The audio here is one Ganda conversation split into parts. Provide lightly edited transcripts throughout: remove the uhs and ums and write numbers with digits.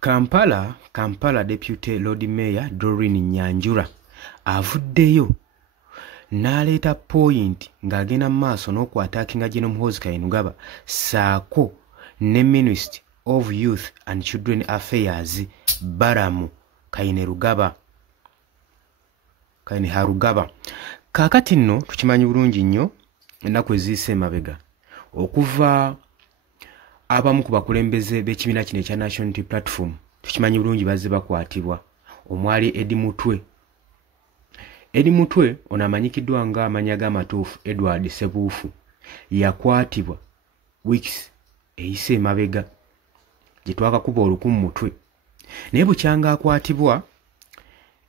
Kampala Deputy Lord Mayor Doreen Nyanjura avuddeyo n'aleeta point ng'agenda mu maaso n'okwataakinga General Muhoozi Kainerugaba saako ne Ministry of Youth and Children Affairs Baramu Kainerugaba. Kaakati nno tukimanyi bulungi nnyo ennaku eziise emabega okuva abamu ku bakulembeze b'ekibiina kino ekya National Unity Platform tukimanyi bulungi bazze bakwatibwa omwali Edi Mutwe ono amanyikiddwa nga amanya g'amatuufu Edward Sebuufu yakwatibwa weeks eyise emabega gye twakakuba oluku mu mutwe naye bukyanga akwatibwa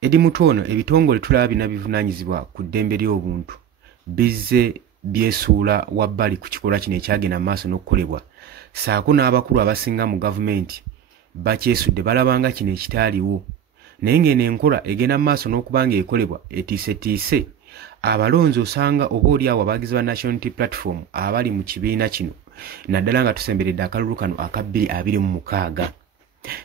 Edi Mutwe ono ebitongole tulaba bina bivunaanyizibwa ku ddembe ly'obuntu bizze byesuula wabbali ku kikolwa kino ekyagenda mu maaso n'okukolebwa saako n'abakulu abasinga mu gavumenti bakyesudde balabanga kino ekitaaliwo naye ng'eno enkola egenda mu maaso n'okubanga ekolebwa etiisetiise abalonzi osanga oba oli awo abagizi ba National Unity Platform abali mu kibiina kino naddala nga tusemberedde akalulu kano aka 2026.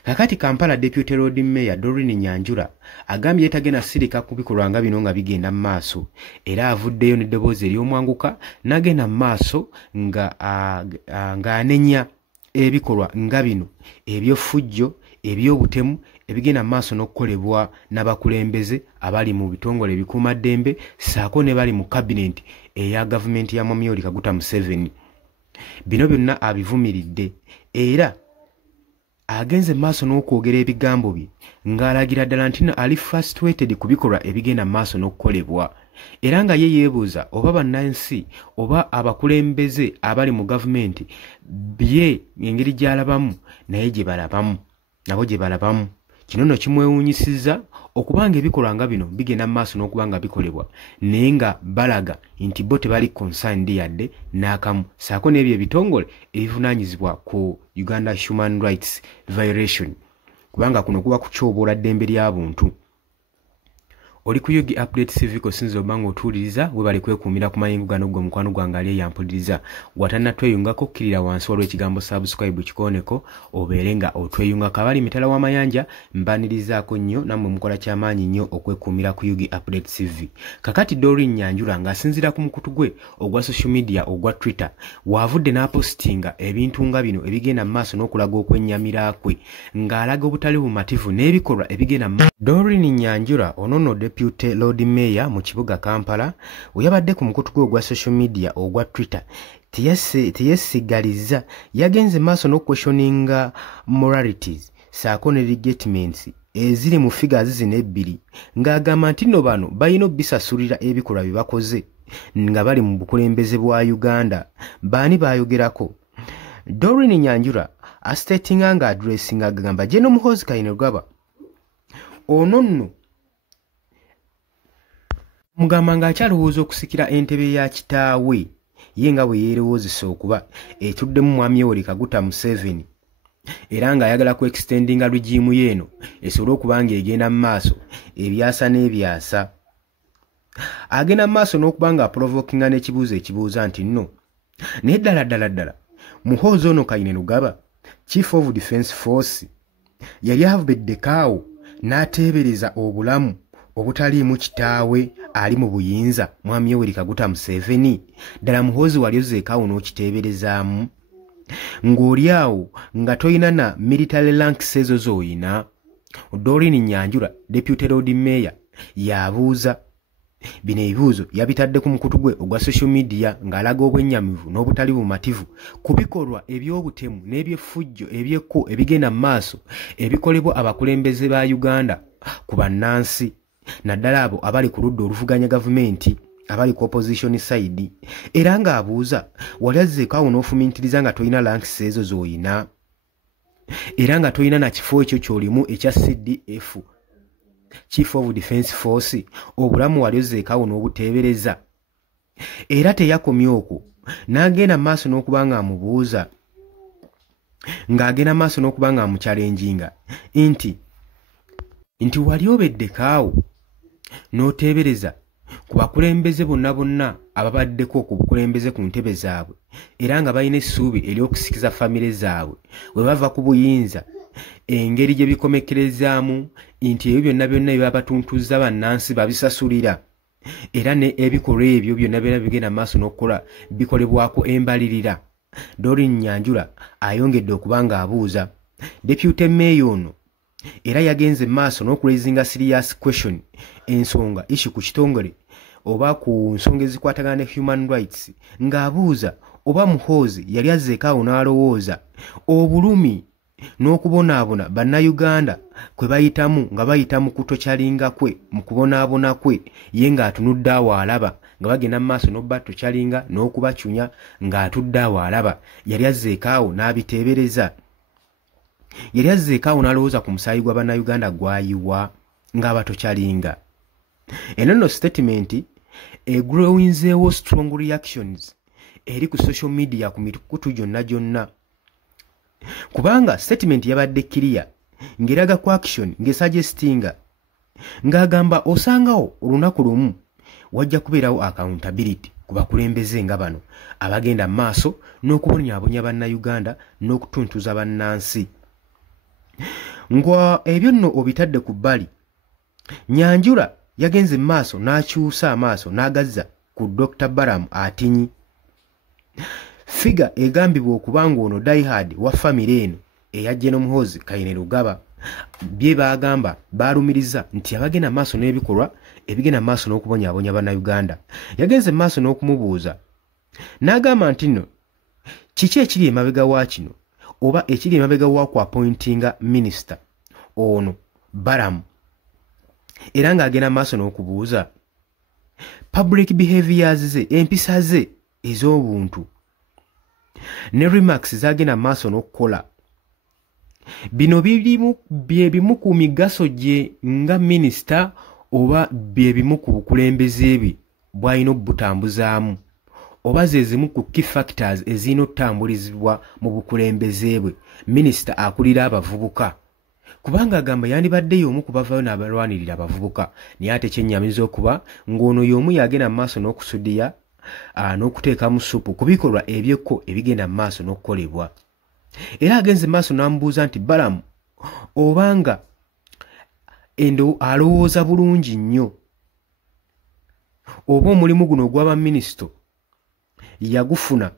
Kakati Kampala Deputy Lord Mayor Doreen Nyanjura agambye yetagenda sirika ku bikolwa nga bino nga bigenda mu maaso era avuddeyo n'eddoboozi ery'omwanguka n'agenda mu maaso nga anenya ebikolwa nga bino eby'effujjo eby'obutemu ebigenda mu maaso n'okukolebwa n'abakulembeze abali mu bitongole ebikuumaddembe saako ne bali mu cabinet eya gavumenti ya Mwami Yoweri Kaguta Museveni. Bino byonna abivumiridde era agenze maaso n'okwogera ebigambo bye ng'alagira ddala nti ali frustrated ku bikolwa ebigenda maaso n'okukolebwa era nga ye yeebuuza oba bannansi oba abakulembeze abali mu gavumenti bye engeri gy'alabamu naye gye balabamu kino nno kimwewuunyisizza okubanga ebikolwa nga bino bigenda maaso n'okubanga bikolebwa naye nga balaga nti bo tebali concerned yadde n'akamu saako n'ebyo ebitongole ebivunaanyizibwa ku Uganda Human Rights Violation kubanga kuno kuba kukyoboola ddembe ly'abuntu. Oli ku Yugi Update Civic osinza obanga otuuliriza webale kwekuumira ku mayingu gano gwe mukwano gwange ali eyampuliriza watana tweyungako kkirira wansi waliwo ekigambo subscribe kikooneko obeere nga otweyungako abali mitala w'amayanja mbanirizaako nnyo nammwe mukola kyamaanyi nnyo okwekuumira ku Yugi Update Civic. Kakati Doreen Nyanjura ng'asinziira ku mukutu gwe ogwa social media ogwa Twitter waavudde n'apostinga ebintu nga bino ebigenda mu maaso n'okulaga okwennyamira kwe ng'alaga obutali bumativu n'ebikolwa ebigenda mu Doreen Nyanjura onono Deputy Lord Mayor mu kibuga Kampala oyabadde ku mukutu gwe ogwa social media ogwa Twitter teyesigaliza yagenze maaso n'okwestioninga moralities saako ne legitiments eziri mu figures zino ebbiri ng'agamba nti nno bano balina obisasulira ebikolwa bye bakoze nga bali mu bukulembeze bwa Uganda. Baani bayogerako? Doreen Nyanjura astatinga nga addressinga agamba General Muhoozi Kainerugaba ono nno mugamba ng'akyalowooza okusikira entebe ya kitaawe ye nga bwe yeerowoozesa okuba etuddemu Mwami Yoweri Kaguta Museveni era ng'ayagala ku extendinga regimu yeeno esobole okuba ng'egenda mu maaso ebyasa n'ebyasa agenda mu maaso n'okuba nga aprovokinga n'ekibuuzo ekibuuza nti nno naye ddala Muhoozi ono Kainerugaba Chief of Defence Force yali avubeddekaawo n'ateebereza obulamu obutaliimu kitaawe ali mu buyinza Mwami Yoweri Kaguta Museveni ddala Muhoozi wali ozzeekaawo n'okiteeberezaamu ng'oli awo nga toyina na military ranks ezo z'oyina. Doreen Nyanjura Deputy Lord Mayor yabuuza bino ebibuuzo yabitadde ku mukutu gwe ogwa social media ng'alaga obwennyamivu n'obutali bumativu ku bikolwa eby'obutemu n'ebyeffujjo ebyekku ebigenda mu maaso ebikolebwa abakulembeze ba Uganda ku bannansi naddala abo abali ku ludda oluvuganya gavumenti abali ku opposition side era ng'abuuza wali azzeekaawo n'ofumintiriza nga toyina ranks ezo z'oyina era nga toyina na kifo ekyo ky'olimu ekya CDF Chief of Defence Force obulamu wali ozzeekaawo n'obuteebereza era teyakomye okwo n'agenda maaso n'okuba nga amubuuza ng'agenda maaso n'okuba nga amukyalenjinga nti wali obeddekaawo n'oteebereza ku bakulembeze bonna ababaddeko ku bukulembeze ku ntebe zaabwe era nga balina essuubi ery'okusikiza famire zaabwe bwe bava ku buyinza engeri gye bikomekerezaamu nti ebyo byonna byonna byebabatuntuza bannansi babisasulira era ne ebikolwa ebyo byonna byonna bigenda maaso n'okukola bikolebwako embalirira. Doreen Nyanjula ayongedde okuba ng'abuuza Deputy Mayor ono era yagenze maaso n'okuraisinga serious question ensonga ishi ku kitongole oba ku nsonga ezikwatagana ne human rights ng'abuuza oba Muhoozi yali azzeekaawo n'alowooza obulumi n'okubonaabona bannayuganda kwe bayitamu nga bayita mu kutokyalinga kwe mu kubonaabona kwe ye ng'atunudde awo alaba nga bagenda mu maaso n'obba tokyalinga n'okubacunya ng'atudde awo alaba. Yali azzeekaawo n'abiteebereza. Yali azzeekaawo n'alowooza ku musaayi gwa bannayuganda gwayiwa ng'abatokyalinga. Eno nno statement egrowinzeewo strong reactions eri ku social media ku mikutu gyonna kubanga statement yabadde clear ngeraga ku action ngesuggestinga ng'agamba osangawo olunaku lumu wajja kubeerawo accountability ku bakulembeze nga bano abagenda maaso n'okubonyaabonya bannayuganda n'okutuntuza bannansi. Ngwa ebyo nno obitadde ku bbali, Nyanjula yagenze maaso n'akyusa amaaso n'agazza ku Dr. Balamu Atinyi. Figa egambibwa okubanga ono diehard wa family eno eyajje n'Omuhoozi Kayine Lugaba bye bagamba balumiriza nti abagenda maaso n'ebikolwa ebigenda maaso n'okubonyaabonya bannayuganda. Yagenze maaso n'okumubuuza n'agamba nti nno kiki ekiri emabega wa kino oba ekiri emabega wa ku appointinga minisita ono Balamu era ng'agenda maaso n'okubuuza public behaviors ze empisa ze ez'obuntu ne remarks zagenda maaso n'okukola. Bino bye bimu ku migaso gye nga minisita oba bye bimu ku bukulembeze bwe bw'alina obutambuzaamu oba ze zimu ku key factors ezirina okutambulizibwa mu bukulembeze bwe minisita akulira abavubuka. Kubanga agamba yandibadde y'omu ku bavaayo n'abalwanirira abavubuka naye ate kyennyamiza okuba ng'ono y'omu yagenda mu maaso n'okusudiya n'okuteekamu supu ku bikolwa ebyekko ebigenda mu maaso n'okukolebwa. Era agenze maaso n'amubuuza nti Balamu obanga alowooza bulungi nnyo oba omulimu guno ogw'abaminisito yagufuna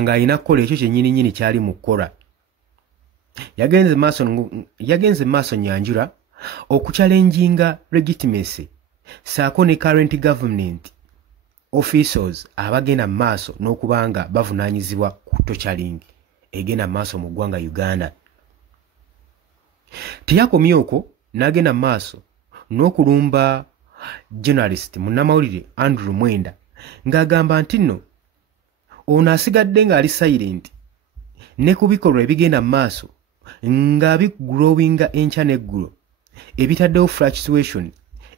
ng'alina kukola ekyo kyennyini kyali mu kukola. Yagenze maaso Nyanjula okukyalenjinga legitimacy saako ne current government officials abagenda mu maaso n'okubanga bavunaanyizibwa ku tokyalingi egenda mu maaso mu ggwanga Uganda. Teyakomye okwo n'agenda mu maaso n'okulumba journalist munnamawulire Andrew Mwenda ng'agamba nti nno ono asigadde ng'ali silent ne ku bikolwa ebigenda mu maaso nga bigrowinga enkya n'eggulo ebitaddewo fluctuation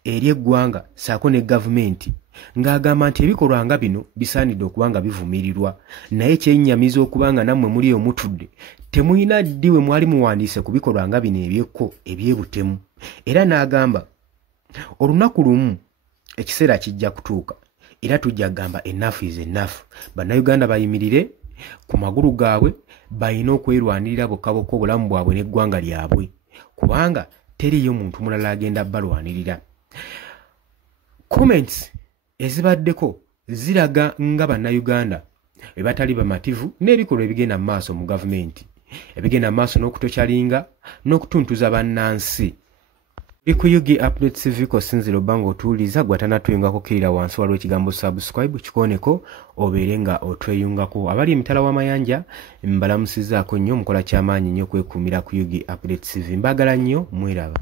eri eggwanga saako ne gavumenti ng'agamba nti ebikolwa nga bino bisaanidde okuba nga bivumirirwa naye kyennyamiza okuba nga nammwe muli omutudde temulina ddi we mwali muwandiise ku bikolwa nga bino ebyekko ebyebutemu. Era n'agamba olunaku lumu ekiseera kijja kutuuka era tujja kugamba enough is enough. Bannayuganda bayimirire ku magulu gaabwe balina okwerwanirira bokkabokka obulamu bwabwe n'eggwanga lyabwe kubanga teriyo muntu mulala agenda balwanirira. Comments ezibaddeko ziraga nga bannayuganda bwe batali bamativu n'ebikolwa ebigenda mu maaso mu gavumenti ebigenda mu maaso n'okutokyalinga n'okutuntuza bannansi. Ku UG Updates TV kosinziro bango otuuliza gwatanatuyungako kirira wansi waliwo ekigambo subscribe kikoneko obeere nga otweyungako. Abali emitala w'amayanja mbalamusizaako nnyo mukola ky'amaanyi nnyo kwekuumira ku UG Updates TV. Mbagala nnyo mweraba.